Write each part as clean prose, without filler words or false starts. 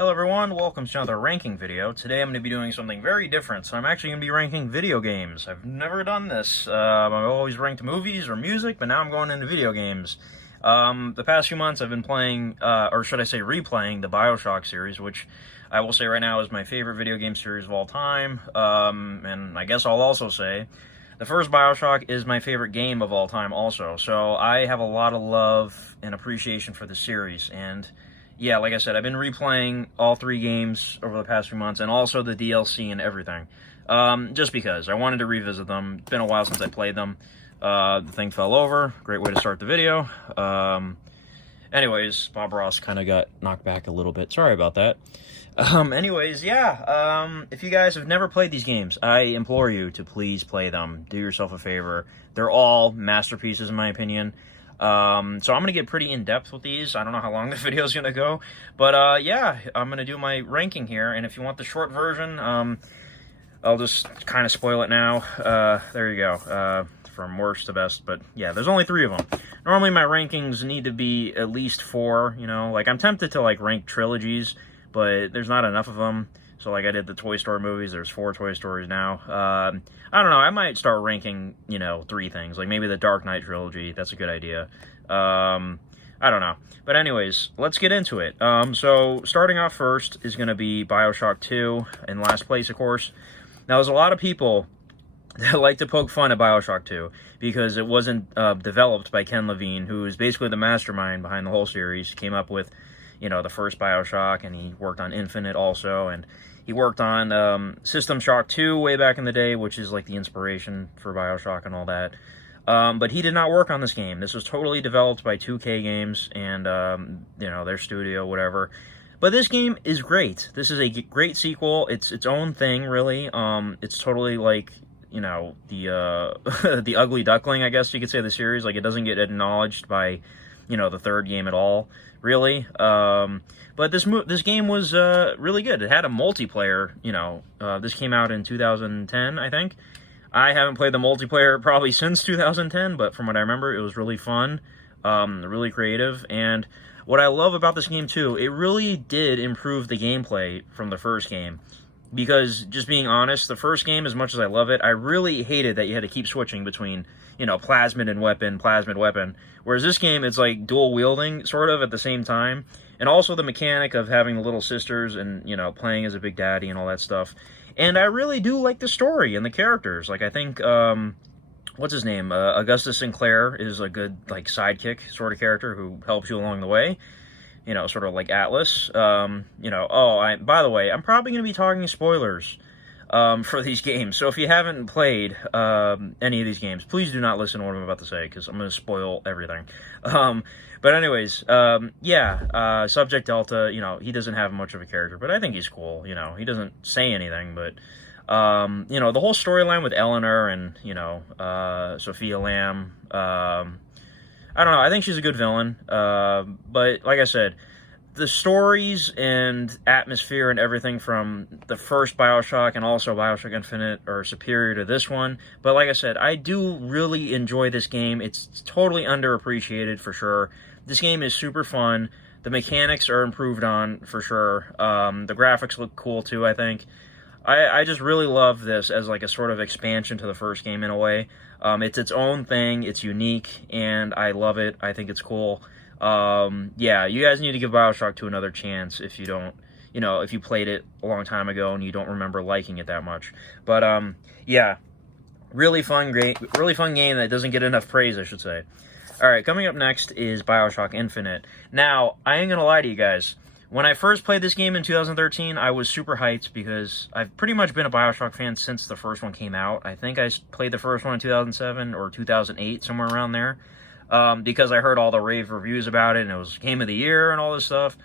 Hello everyone, welcome to another ranking video. Today I'm going to be doing something very different. So I'm actually going to be ranking video games. I've never done this. I've always ranked movies or music, but now I'm going into video games. The past few months I've been playing, or should I say replaying, the BioShock series, which I will say right now is my favorite video game series of all time. And I guess I'll also say the first BioShock is my favorite game of all time also. So I have a lot of love and appreciation for the series, and yeah, like I said, I've been replaying all three games over the past few months, and also the DLC and everything. Just because I wanted to revisit them. It's been a while since I played them. The thing fell over. Great way to start the video. Anyways, Bob Ross kind of got knocked back a little bit. Sorry about that. Anyways, yeah. If you guys have never played these games, I implore you to please play them. Do yourself a favor. They're all masterpieces in my opinion. So I'm going to get pretty in-depth with these. I don't know how long the video is going to go, but yeah, I'm going to do my ranking here, and if you want the short version, I'll just kind of spoil it now. There you go, from worst to best, but yeah, there's only 3 of them. Normally my rankings need to be at least 4, you know, like I'm tempted to like rank trilogies, but there's not enough of them. So like I did the Toy Story movies, there's 4 Toy Stories now. I don't know, I might start ranking, you know, 3 things. Like maybe the Dark Knight trilogy, that's a good idea. I don't know. But anyways, let's get into it. So starting off first is going to be BioShock 2, in last place, of course. Now there's a lot of people that like to poke fun at BioShock 2 because it wasn't developed by Ken Levine, who is basically the mastermind behind the whole series. He came up with, you know, the first BioShock, and he worked on Infinite also, and he worked on System Shock 2 way back in the day, which is like the inspiration for BioShock and all that. But he did not work on this game. This was totally developed by 2K Games and, you know, their studio, whatever. But this game is great. This is a great sequel. It's its own thing, really. It's totally like, you know, the the Ugly Duckling, I guess you could say, the series. Like, it doesn't get acknowledged by, you know, the third game at all, really. But this game was really good. It had a multiplayer, you know. This came out in 2010, I think. I haven't played the multiplayer probably since 2010, but from what I remember, it was really fun, really creative. And what I love about this game, too, it really did improve the gameplay from the first game. Because, just being honest, the first game, as much as I love it, I really hated that you had to keep switching between, you know, plasmid and weapon. Whereas this game, it's like dual wielding, sort of, at the same time. And also the mechanic of having the little sisters and, you know, playing as a big daddy and all that stuff. And I really do like the story and the characters. Like, I think, what's his name? Augustus Sinclair is a good, like, sidekick sort of character who helps you along the way. You know, sort of like Atlas. You know, by the way, I'm probably going to be talking spoilers for these games. So if you haven't played any of these games, please do not listen to what I'm about to say, because I'm going to spoil everything. But anyways, yeah, Subject Delta, you know, he doesn't have much of a character, but I think he's cool. You know, he doesn't say anything, but, you know, the whole storyline with Eleanor and, you know, Sophia Lamb, I don't know, I think she's a good villain, but like I said, the stories and atmosphere and everything from the first BioShock and also BioShock Infinite are superior to this one. But like I said, I do really enjoy this game. It's totally underappreciated for sure. This game is super fun. The mechanics are improved on for sure. The graphics look cool too, I think. I just really love this as like a sort of expansion to the first game in a way. It's its own thing. It's unique, and I love it. I think it's cool. Yeah, you guys need to give BioShock 2 another chance if you don't, you know, if you played it a long time ago and you don't remember liking it that much. But, yeah, really fun game that doesn't get enough praise, I should say. Alright, coming up next is BioShock Infinite. Now, I ain't gonna lie to you guys. When I first played this game in 2013, I was super hyped because I've pretty much been a BioShock fan since the first one came out. I think I played the first one in 2007 or 2008, somewhere around there. Because I heard all the rave reviews about it, and it was Game of the Year and all this stuff.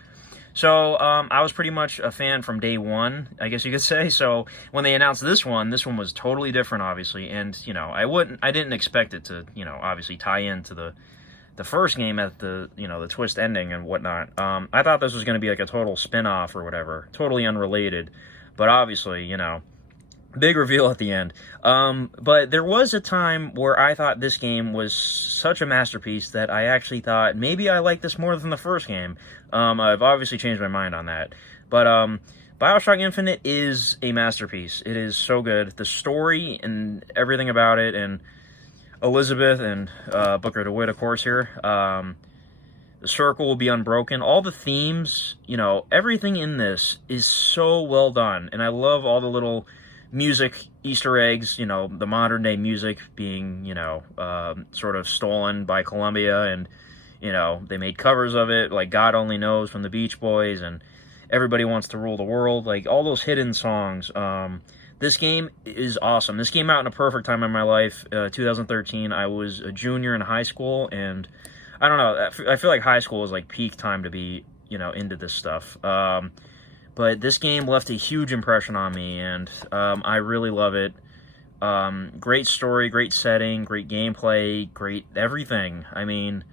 So, I was pretty much a fan from day one, I guess you could say. So, when they announced this one was totally different, obviously. And, you know, I didn't expect it to, you know, obviously tie into the first game at the, you know, the twist ending and whatnot. I thought this was going to be like a total spin-off or whatever, totally unrelated. But obviously, you know, Big reveal at the end. But there was a time where I thought this game was such a masterpiece that I actually thought maybe I like this more than the first game. I've obviously changed my mind on that. But BioShock Infinite is a masterpiece. It is so good. The story and everything about it, and Elizabeth and Booker DeWitt, of course, here. The circle will be unbroken. All the themes, you know, everything in this is so well done. And I love all the little music Easter eggs, you know, the modern day music being, you know, sort of stolen by Columbia, and, you know, they made covers of it, like God Only Knows from the Beach Boys, and Everybody Wants to Rule the World, like all those hidden songs. This game is awesome. This came out in a perfect time in my life, 2013. I was a junior in high school, and I don't know, I feel like high school is like peak time to be, you know, into this stuff. But this game left a huge impression on me, and I really love it. Great story, great setting, great gameplay, great everything. I mean,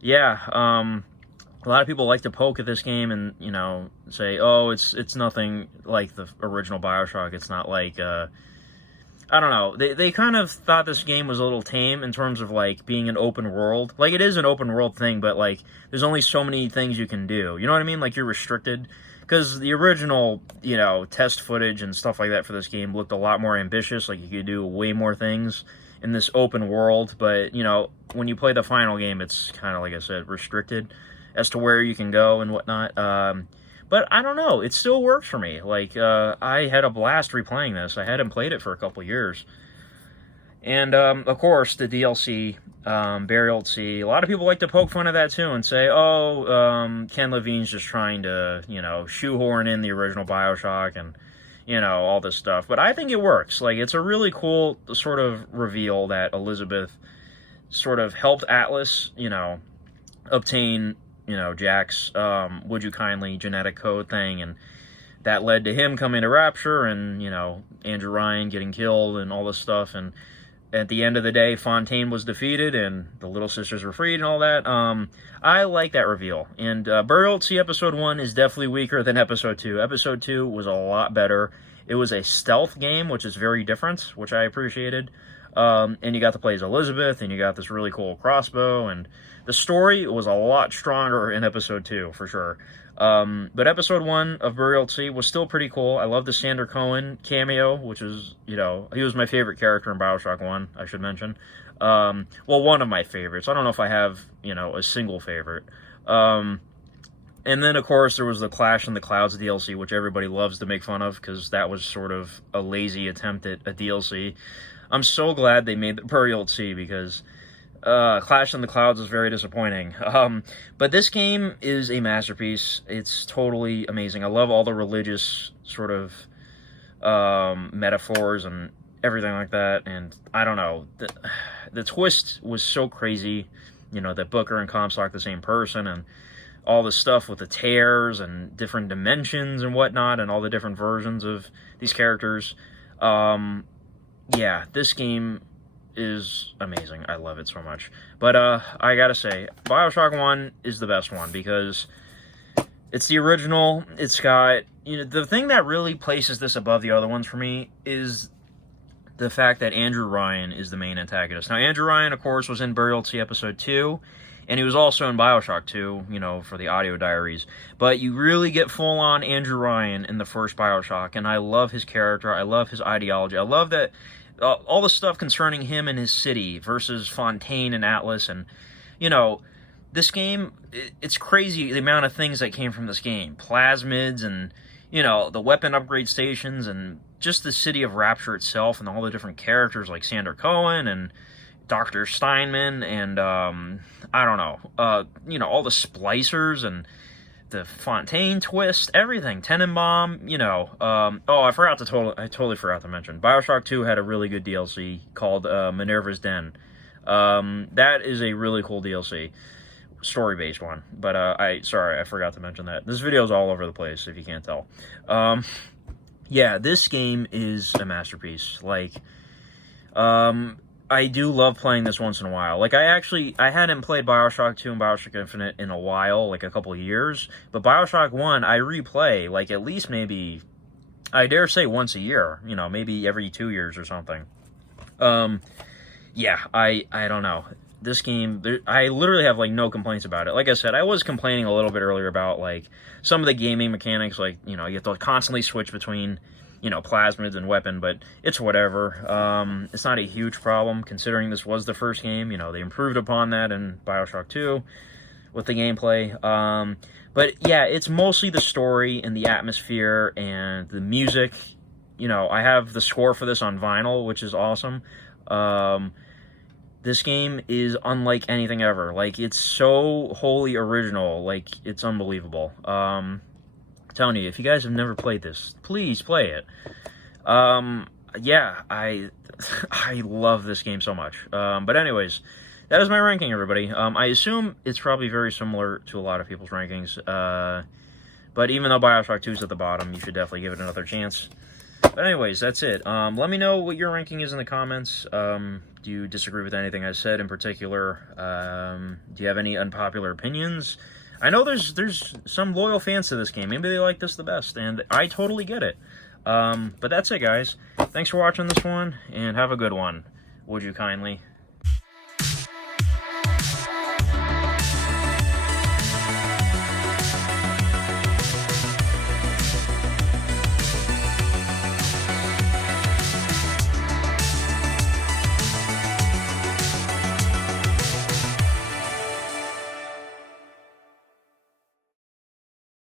yeah, a lot of people like to poke at this game and, you know, say, oh, it's nothing like the original BioShock. It's not like, I don't know. They kind of thought this game was a little tame in terms of, like, being an open world. Like, it is an open world thing, but, like, there's only so many things you can do. You know what I mean? Like, you're restricted. Because the original, you know, test footage and stuff like that for this game looked a lot more ambitious. Like, you could do way more things in this open world. But, you know, when you play the final game, it's kind of, like I said, restricted as to where you can go and whatnot. But I don't know. It still works for me. Like, I had a blast replaying this. I hadn't played it for a couple years. And, of course, the DLC, Burial at Sea. A lot of people like to poke fun at that, too, and say, oh, Ken Levine's just trying to, you know, shoehorn in the original BioShock and, you know, all this stuff. But I think it works. Like, it's a really cool sort of reveal that Elizabeth sort of helped Atlas, you know, obtain, you know, Jack's Would You Kindly genetic code thing, and that led to him coming to Rapture and, you know, Andrew Ryan getting killed and all this stuff. And at the end of the day, Fontaine was defeated and the Little Sisters were freed and all that. I like that reveal. And Burial at Sea Episode 1 is definitely weaker than Episode 2. Episode 2 was a lot better. It was a stealth game, which is very different, which I appreciated. And you got to play as Elizabeth, and you got this really cool crossbow, and the story was a lot stronger in Episode 2, for sure. But Episode 1 of Burial at Sea was still pretty cool. I love the Sander Cohen cameo, which is, you know, he was my favorite character in BioShock 1, I should mention. Well, one of my favorites. I don't know if I have, you know, a single favorite. And then, of course, there was the Clash in the Clouds DLC, which everybody loves to make fun of, because that was sort of a lazy attempt at a DLC. I'm so glad they made the Burial at Sea, because Clash in the Clouds is very disappointing. But this game is a masterpiece. It's totally amazing. I love all the religious sort of metaphors and everything like that. And I don't know, the twist was so crazy, you know, that Booker and Comstock the same person, and all the stuff with the tears and different dimensions and whatnot, and all the different versions of these characters. Yeah, this game is amazing. I love it so much. But I gotta say, BioShock 1 is the best one, because it's the original. It's got, you know, the thing that really places this above the other ones for me is the fact that Andrew Ryan is the main antagonist. Now, Andrew Ryan, of course, was in Burial at Sea Episode 2, and he was also in BioShock 2, you know, for the audio diaries. But you really get full-on Andrew Ryan in the first BioShock, and I love his character. I love his ideology. I love that all the stuff concerning him and his city versus Fontaine and Atlas. And, you know, this game, it's crazy the amount of things that came from this game. Plasmids and, you know, the weapon upgrade stations, and just the city of Rapture itself, and all the different characters like Sander Cohen and Dr. Steinman, and I don't know, you know, all the splicers and the Fontaine twist, everything, Tenenbaum, you know. Oh, I totally forgot to mention, BioShock 2 had a really good DLC called Minerva's Den. That is a really cool DLC, story-based one. But sorry, I forgot to mention that. This video is all over the place, if you can't tell. Yeah, this game is a masterpiece. Like, I do love playing this once in a while. Like, I hadn't played BioShock 2 and BioShock Infinite in a while, like a couple of years. But BioShock 1, I replay, like, at least maybe, I dare say once a year, you know, maybe every 2 years or something. Yeah, I don't know. This game, I literally have like no complaints about it. Like I said, I was complaining a little bit earlier about like some of the gaming mechanics, like, you know, you have to constantly switch between, you know, plasmids and weapon, but it's whatever. It's not a huge problem considering this was the first game. You know, they improved upon that in BioShock 2 with the gameplay. But yeah, it's mostly the story and the atmosphere and the music. You know, I have the score for this on vinyl, which is awesome. This game is unlike anything ever. Like, it's so wholly original. Like, it's unbelievable. Telling you, if you guys have never played this, please play it. Yeah, I love this game so much. But anyways, that is my ranking, everybody. I assume it's probably very similar to a lot of people's rankings. But even though BioShock 2 is at the bottom, you should definitely give it another chance. But anyways, that's it. Let me know what your ranking is in the comments. Do you disagree with anything I said in particular? Do you have any unpopular opinions? I know there's some loyal fans to this game. Maybe they like this the best, and I totally get it. But that's it, guys. Thanks for watching this one, and have a good one. Would you kindly?